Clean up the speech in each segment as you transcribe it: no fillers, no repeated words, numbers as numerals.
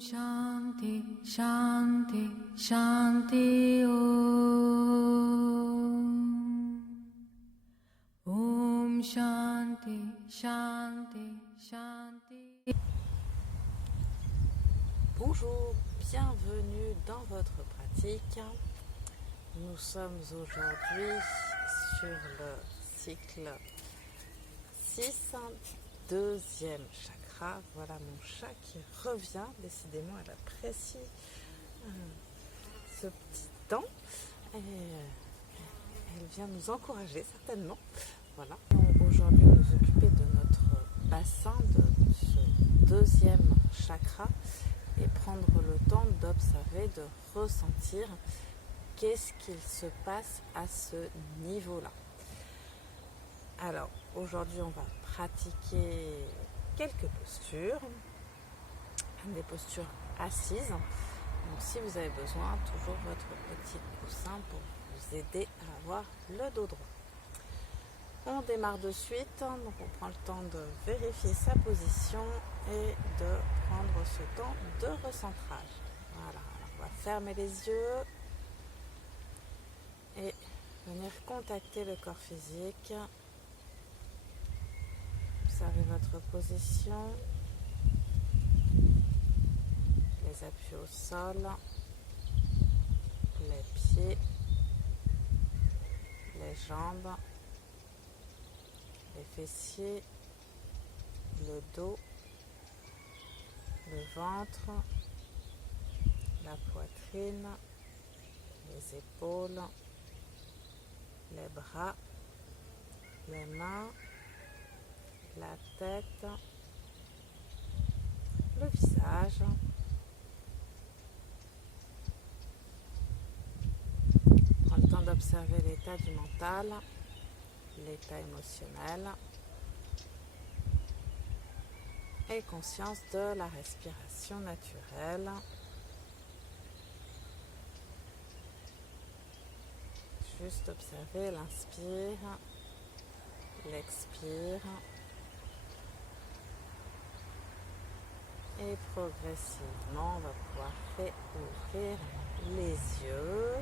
Shanti, Shanti, Shanti Om Shanti, Shanti, Shanti. Bonjour, bienvenue dans votre pratique. Nous sommes aujourd'hui sur le cycle 6, deuxième chakra. Voilà mon chat qui revient. Décidément, elle apprécie ce petit temps et elle vient nous encourager certainement. Voilà. Aujourd'hui, nous occuper de notre bassin, de ce deuxième chakra et prendre le temps d'observer, de ressentir qu'est-ce qu'il se passe à ce niveau-là. Alors, aujourd'hui, on va pratiquer quelques postures, des postures assises. Donc, si vous avez besoin, toujours votre petit coussin pour vous aider à avoir le dos droit. On démarre de suite, donc on prend le temps de vérifier sa position et de prendre ce temps de recentrage. Voilà, alors on va fermer les yeux et venir contacter le corps physique. Observez votre position, les appuis au sol, les pieds, les jambes, les fessiers, le dos, le ventre, la poitrine, les épaules, les bras, les mains, la tête, le visage. Prends le temps d'observer l'état du mental, l'état émotionnel et conscience de la respiration naturelle. Juste observer l'inspire, l'expire et progressivement on va pouvoir réouvrir les yeux.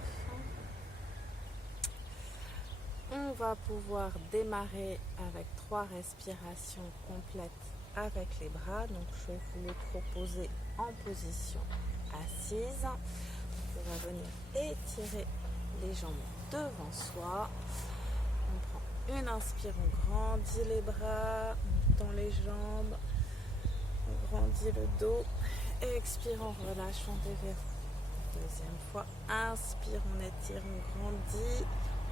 On va pouvoir démarrer avec 3 respirations complètes avec les bras. Donc je vais vous les proposer en position assise. On va venir étirer les jambes devant soi. On prend une inspire, on grandit les bras, on tend les jambes, on grandit le dos. Et expire, on relâche, on déverrouille. Deuxième fois, inspire, on étire, on grandit.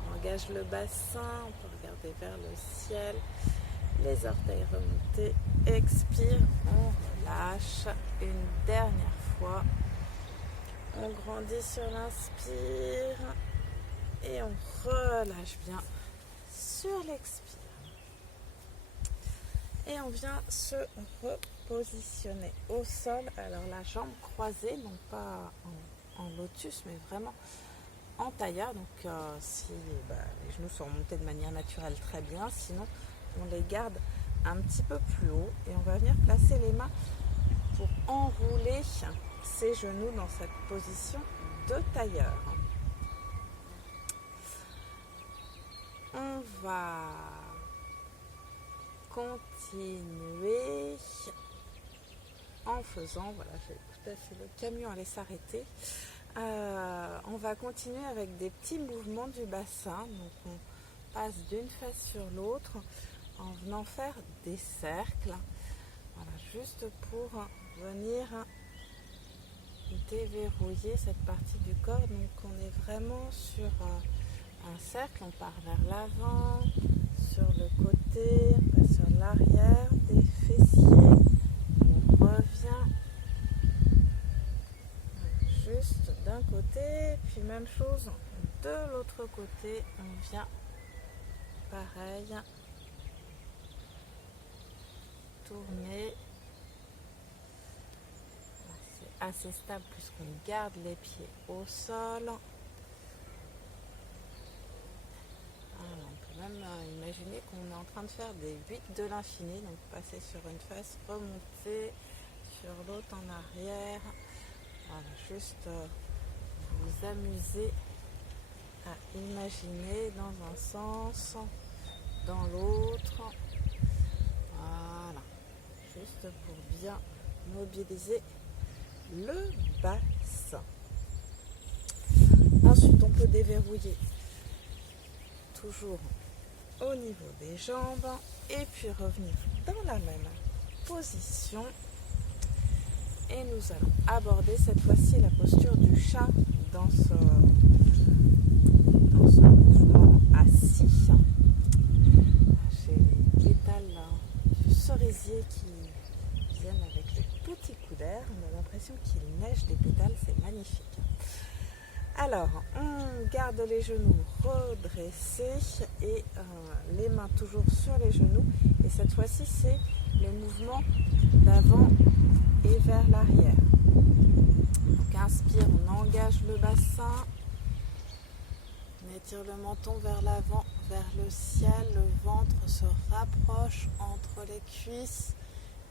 On engage le bassin, on peut regarder vers le ciel, les orteils remontés, expire, on relâche, une dernière fois, on grandit sur l'inspire et on relâche bien sur l'expire. Et on vient se repositionner au sol, alors la jambe croisée, non pas en lotus, mais vraiment en tailleur, donc si les genoux sont remontés de manière naturelle, très bien, sinon on les garde un petit peu plus haut et on va venir placer les mains pour enrouler ses genoux dans cette position de tailleur. On va continuer en faisant, voilà, j'ai tout à fait, le camion allait s'arrêter. On va continuer avec des petits mouvements du bassin. Donc on passe d'une fesse sur l'autre en venant faire des cercles. Voilà, juste pour venir déverrouiller cette partie du corps. Donc on est vraiment sur un cercle. On part vers l'avant, sur le côté, on passe sur l'arrière des fessiers. On revient juste d'un côté, puis même chose de l'autre côté, on vient pareil tourner. C'est assez stable puisqu'on garde les pieds au sol. On peut même imaginer qu'on est en train de faire des 8 de l'infini, donc passer sur une face, remonter sur l'autre en arrière. Voilà, juste vous amuser à imaginer dans un sens, dans l'autre. Voilà, juste pour bien mobiliser le bassin. Ensuite, on peut déverrouiller toujours au niveau des jambes et puis revenir dans la même position. Et nous allons aborder cette fois-ci la posture du chat dans ce mouvement assis. J'ai les pétales du cerisier qui viennent avec les petits coups d'air. On a l'impression qu'il neige des pétales, c'est magnifique. Alors, on garde les genoux redressés et les mains toujours sur les genoux. Et cette fois-ci, c'est le mouvement d'avant et vers l'arrière. Donc, inspire, on engage le bassin. On étire le menton vers l'avant, vers le ciel. Le ventre se rapproche entre les cuisses.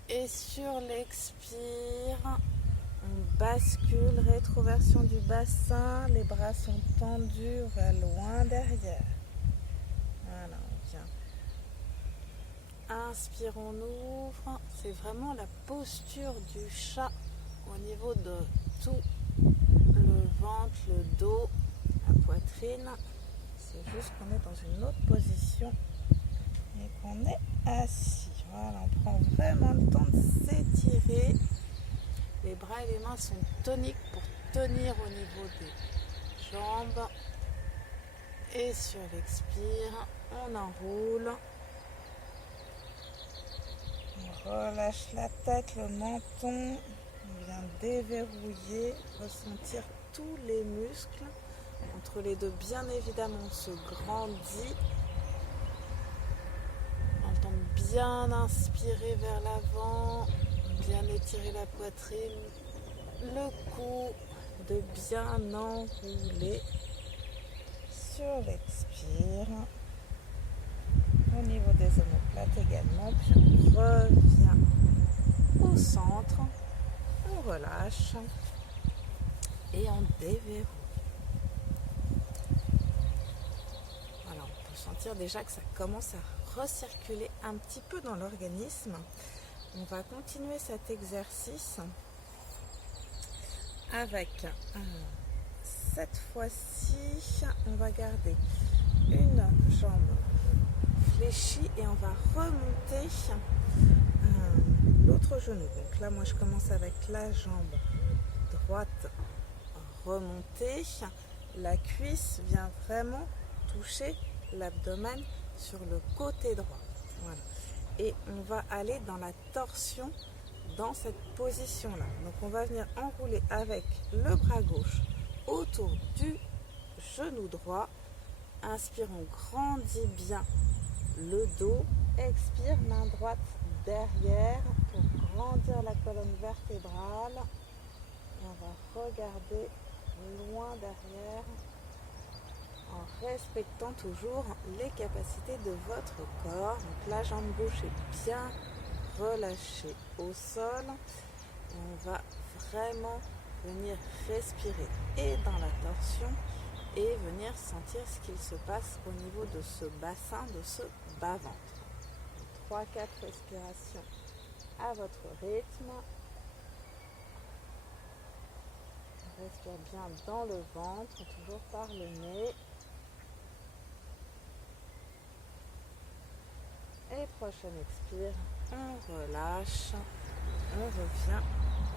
Et sur l'expire, on bascule, rétroversion du bassin, les bras sont tendus, on va loin derrière. Voilà, on vient. Inspire, on ouvre. C'est vraiment la posture du chat au niveau de tout le ventre, le dos, la poitrine. C'est juste qu'on est dans une autre position et qu'on est assis. Voilà, on prend vraiment le temps de s'étirer. Les bras et les mains sont toniques pour tenir au niveau des jambes. Et sur l'expire, on enroule. On relâche la tête, le menton. On vient déverrouiller, ressentir tous les muscles. Entre les deux, bien évidemment, on se grandit. On tente bien inspirer vers l'avant. Bien étirer la poitrine, le cou, de bien enrouler sur l'expire. Au niveau des omoplates également, puis on revient au centre, on relâche et on déverrouille. Voilà, on peut sentir déjà que ça commence à recirculer un petit peu dans l'organisme. On va continuer cet exercice avec, cette fois-ci, on va garder une jambe fléchie et on va remonter l'autre genou. Donc là, moi, je commence avec la jambe droite remontée. La cuisse vient vraiment toucher l'abdomen sur le côté droit. Voilà. Et on va aller dans la torsion dans cette position-là. Donc on va venir enrouler avec le bras gauche autour du genou droit. Inspire, on grandit bien le dos. Expire, main droite derrière pour grandir la colonne vertébrale. Et on va regarder loin derrière en respectant toujours les capacités de votre corps. Donc la jambe gauche est bien relâchée au sol. Et on va vraiment venir respirer et dans la torsion et venir sentir ce qu'il se passe au niveau de ce bassin, de ce bas-ventre. 3-4 respirations à votre rythme. On respire bien dans le ventre, toujours par le nez. Et prochaine expire, on relâche, on revient,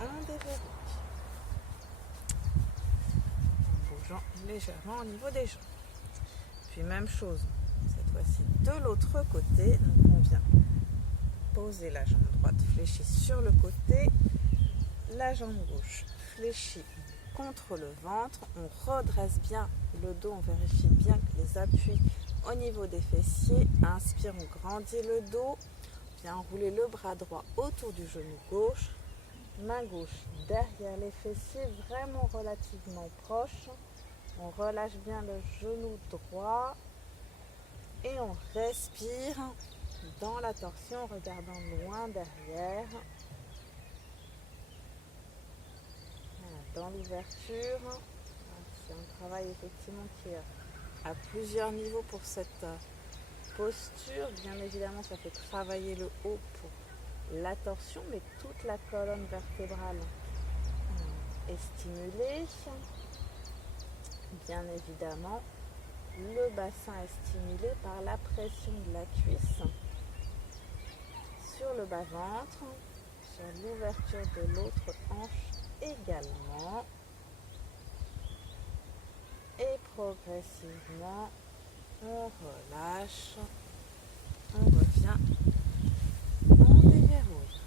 on déverrouille. En bougeant légèrement au niveau des jambes. Puis même chose, cette fois-ci de l'autre côté, donc on vient poser la jambe droite fléchie sur le côté, la jambe gauche fléchie contre le ventre, on redresse bien le dos, on vérifie bien que les appuis au niveau des fessiers. Inspire, on grandit le dos, bien enrouler le bras droit autour du genou gauche, main gauche derrière les fessiers, vraiment relativement proche. On relâche bien le genou droit et on respire dans la torsion, regardant loin derrière. dans l'ouverture. C'est un travail effectivement qui est à plusieurs niveaux pour cette posture. Bien évidemment, ça fait travailler le haut pour la torsion, mais toute la colonne vertébrale est stimulée. Bien évidemment, le bassin est stimulé par la pression de la cuisse sur le bas-ventre, sur l'ouverture de l'autre hanche également. Et progressivement, on relâche, on revient, on déverrouille.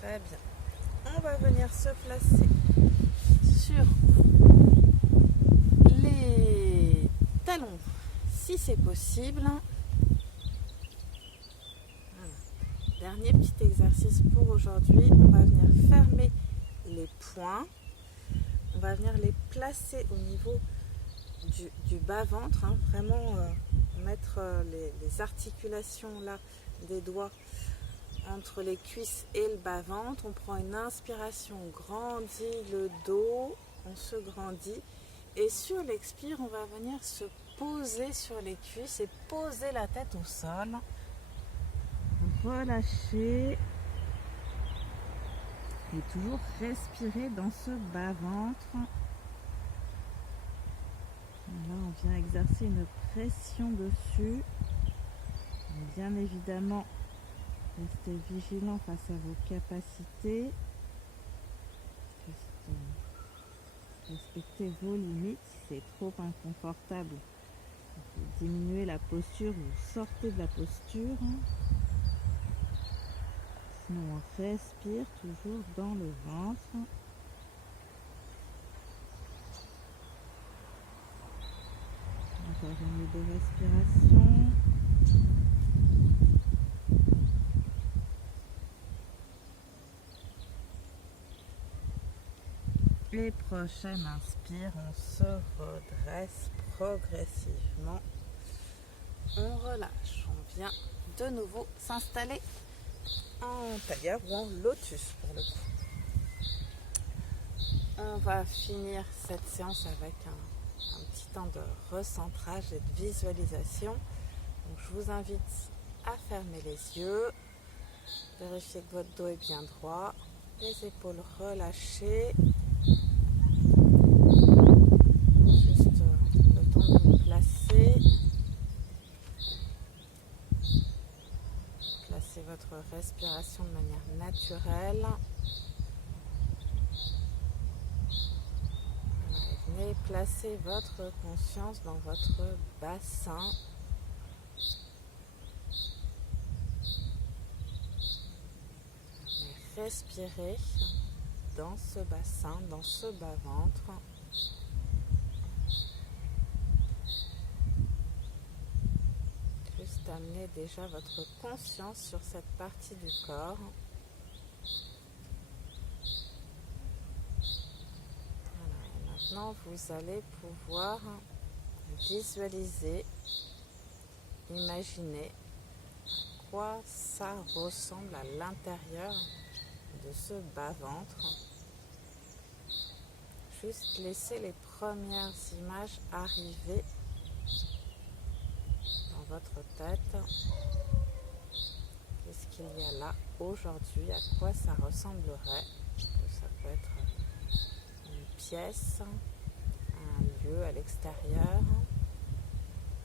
Très bien. On va venir se placer sur les talons, si c'est possible. Voilà. Dernier petit exercice pour aujourd'hui. On va venir fermer les poings. On va venir les placer au niveau du bas-ventre. Vraiment mettre les articulations là des doigts entre les cuisses et le bas-ventre. On prend une inspiration, on grandit le dos, on se grandit. Et sur l'expire, on va venir se poser sur les cuisses et poser la tête au sol. Relâcher. Et toujours respirer dans ce bas-ventre. Là, on vient exercer une pression dessus. Et bien évidemment, restez vigilant face à vos capacités. Juste respectez vos limites. Si c'est trop inconfortable, vous diminuez la posture, vous sortez de la posture. Sinon, on respire toujours dans le ventre. Encore une ou deux respirations. Les prochaines inspire, on se redresse progressivement. On relâche, on vient de nouveau s'installer en tailleur ou en lotus pour le coup. On va finir cette séance avec un petit temps de recentrage et de visualisation. Donc, je vous invite à fermer les yeux, vérifier que votre dos est bien droit, les épaules relâchées. Juste le temps de vous placer. Placez votre respiration de manière naturelle. Venez placer votre conscience dans votre bassin. Et respirez dans ce bassin, dans ce bas-ventre. Juste amenez déjà votre conscience sur cette partie du corps. Voilà. Et maintenant, vous allez pouvoir visualiser, imaginer à quoi ça ressemble à l'intérieur de ce bas-ventre. Juste laissez les premières images arriver dans votre tête. Qu'est-ce qu'il y a là aujourd'hui? À quoi ça ressemblerait? Ça peut être une pièce, un lieu à l'extérieur.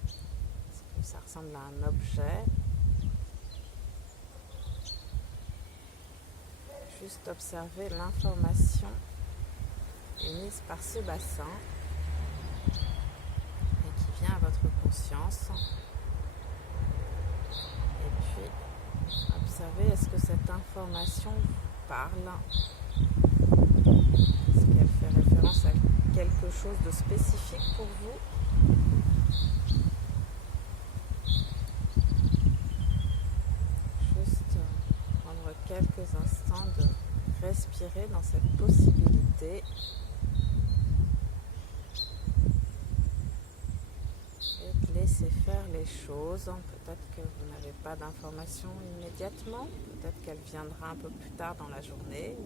Est-ce que ça ressemble à un objet? Juste observer l'information émise par ce bassin et qui vient à votre conscience. Et puis, observez, est-ce que cette information vous parle? Est-ce qu'elle fait référence à quelque chose de spécifique pour vous? Juste prendre quelques instants de respirer dans cette possibilité. Et de laisser faire les choses. Peut-être que vous n'avez pas d'informations immédiatement, peut-être qu'elle viendra un peu plus tard dans la journée,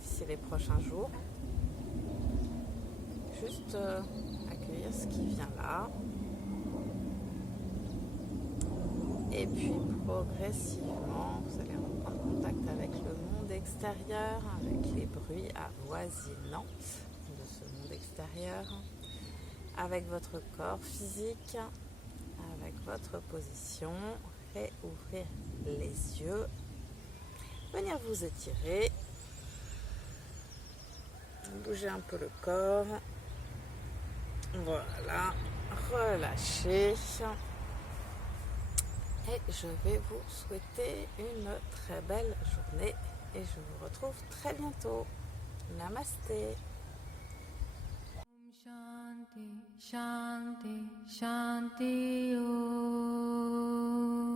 d'ici les prochains jours. Juste accueillir ce qui vient là. Et puis progressivement, vous allez reprendre contact avec le monde extérieur, avec les bruits avoisinants de ce monde extérieur, avec votre corps physique, avec votre position. Réouvrir les yeux, venir vous étirer, bouger un peu le corps. Voilà, relâchez. Et je vais vous souhaiter une très belle journée et je vous retrouve très bientôt. Namasté. Shanti, Shanti, Shanti, Om.